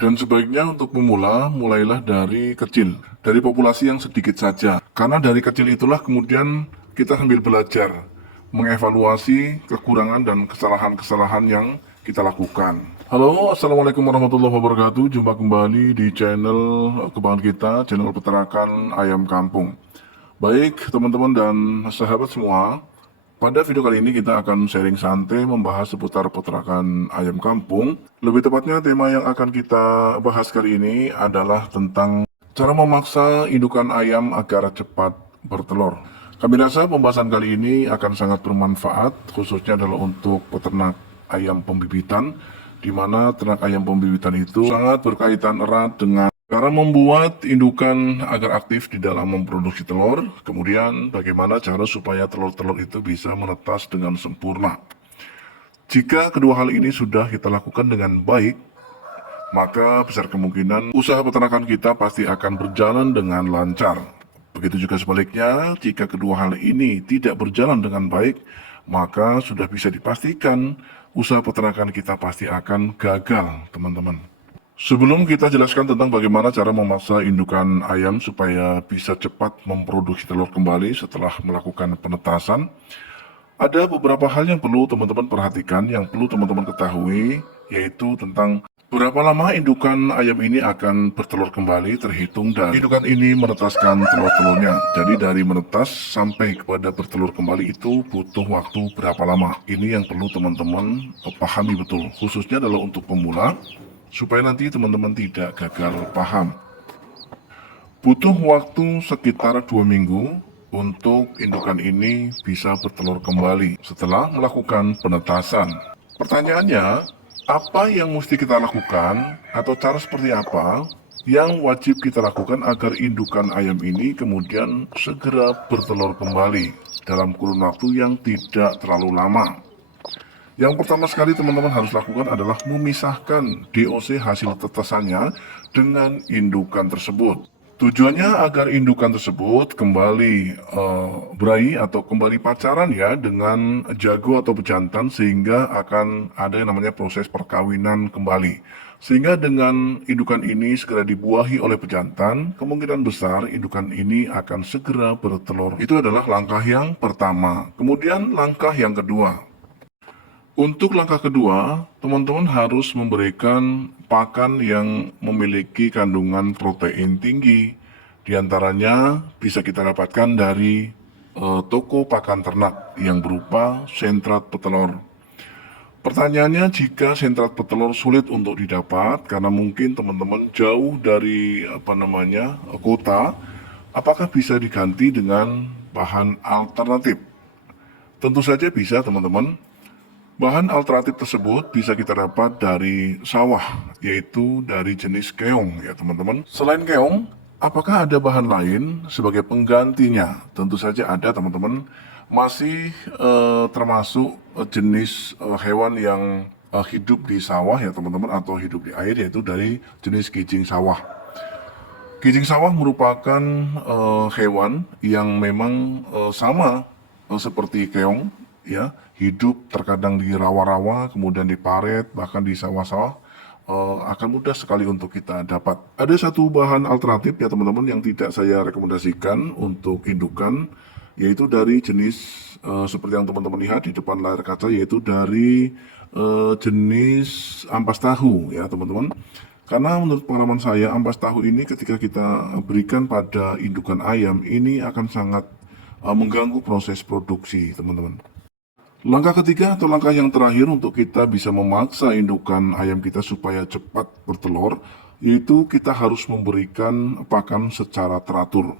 Dan sebaiknya untuk pemula, mulailah dari kecil, dari populasi yang sedikit saja. Karena dari kecil itulah kemudian kita sambil belajar, mengevaluasi kekurangan dan kesalahan-kesalahan yang kita lakukan. Halo, Assalamualaikum warahmatullahi wabarakatuh. Jumpa kembali di channel kebanggaan kita, channel peternakan ayam kampung. Baik, teman-teman dan sahabat semua, pada video kali ini kita akan sharing santai membahas seputar peternakan ayam kampung. Lebih tepatnya tema yang akan kita bahas kali ini adalah tentang cara memaksa indukan ayam agar cepat bertelur. Kami rasa pembahasan kali ini akan sangat bermanfaat, khususnya adalah untuk peternak ayam pembibitan, di mana ternak ayam pembibitan itu sangat berkaitan erat dengan cara membuat indukan agar aktif di dalam memproduksi telur, kemudian bagaimana cara supaya telur-telur itu bisa menetas dengan sempurna. Jika kedua hal ini sudah kita lakukan dengan baik, maka besar kemungkinan usaha peternakan kita pasti akan berjalan dengan lancar. Begitu juga sebaliknya, jika kedua hal ini tidak berjalan dengan baik, maka sudah bisa dipastikan usaha peternakan kita pasti akan gagal, teman-teman. Sebelum kita jelaskan tentang bagaimana cara memaksa indukan ayam supaya bisa cepat memproduksi telur kembali setelah melakukan penetasan, ada beberapa hal yang perlu teman-teman perhatikan, yang perlu teman-teman ketahui, yaitu tentang berapa lama indukan ayam ini akan bertelur kembali terhitung dari indukan ini menetaskan telur-telurnya. Jadi dari menetas sampai kepada bertelur kembali itu butuh waktu berapa lama. Ini yang perlu teman-teman pahami betul, khususnya adalah untuk pemula, supaya nanti teman-teman tidak gagal paham. Butuh waktu sekitar 2 minggu untuk indukan ini bisa bertelur kembali setelah melakukan penetasan. Pertanyaannya, apa yang mesti kita lakukan atau cara seperti apa yang wajib kita lakukan agar indukan ayam ini kemudian segera bertelur kembali dalam kurun waktu yang tidak terlalu lama? Yang pertama sekali teman-teman harus lakukan adalah memisahkan DOC hasil tetesannya dengan indukan tersebut. Tujuannya agar indukan tersebut kembali berahi atau kembali pacaran ya dengan jago atau pejantan, sehingga akan ada yang namanya proses perkawinan kembali. Sehingga dengan indukan ini segera dibuahi oleh pejantan, kemungkinan besar indukan ini akan segera bertelur. Itu adalah langkah yang pertama. Kemudian langkah yang kedua. Untuk langkah kedua, teman-teman harus memberikan pakan yang memiliki kandungan protein tinggi. Di antaranya bisa kita dapatkan dari toko pakan ternak yang berupa sentrat petelur. Pertanyaannya, jika sentrat petelur sulit untuk didapat karena mungkin teman-teman jauh dari kota, apakah bisa diganti dengan bahan alternatif? Tentu saja bisa, teman-teman. Bahan alternatif tersebut bisa kita dapat dari sawah, yaitu dari jenis keong ya teman-teman. Selain keong, apakah ada bahan lain sebagai penggantinya? Tentu saja ada, teman-teman. Masih termasuk jenis hewan yang hidup di sawah ya teman-teman, atau hidup di air, yaitu dari jenis kijing sawah. Kijing sawah merupakan hewan yang memang sama seperti keong ya, hidup terkadang di rawa-rawa, kemudian di paret, bahkan di sawah-sawah, akan mudah sekali untuk kita dapat. Ada satu bahan alternatif ya teman-teman yang tidak saya rekomendasikan untuk indukan, yaitu dari jenis seperti yang teman-teman lihat di depan layar kaca, yaitu dari jenis ampas tahu ya teman-teman. Karena menurut pengalaman saya, ampas tahu ini ketika kita berikan pada indukan ayam, ini akan sangat mengganggu proses produksi teman-teman. Langkah ketiga atau langkah yang terakhir untuk kita bisa memaksa indukan ayam kita supaya cepat bertelur, yaitu kita harus memberikan pakan secara teratur.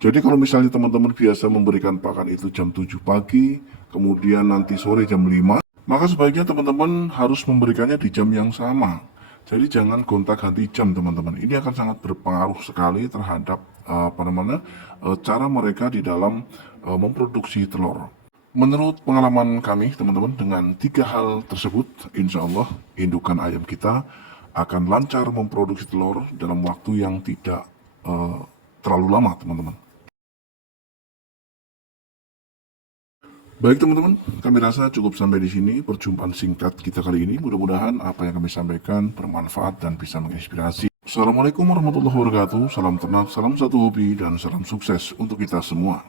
Jadi kalau misalnya teman-teman biasa memberikan pakan itu jam 7 pagi, kemudian nanti sore jam 5, maka sebaiknya teman-teman harus memberikannya di jam yang sama. Jadi jangan gonta-ganti jam, teman-teman. Ini akan sangat berpengaruh sekali terhadap cara mereka di dalam memproduksi telur. Menurut pengalaman kami, teman-teman, dengan 3 hal tersebut, insya Allah indukan ayam kita akan lancar memproduksi telur dalam waktu yang tidak terlalu lama, teman-teman. Baik teman-teman, kami rasa cukup sampai di sini perjumpaan singkat kita kali ini. Mudah-mudahan apa yang kami sampaikan bermanfaat dan bisa menginspirasi. Assalamualaikum warahmatullahi wabarakatuh. Salam ternak, salam satu hobi, dan salam sukses untuk kita semua.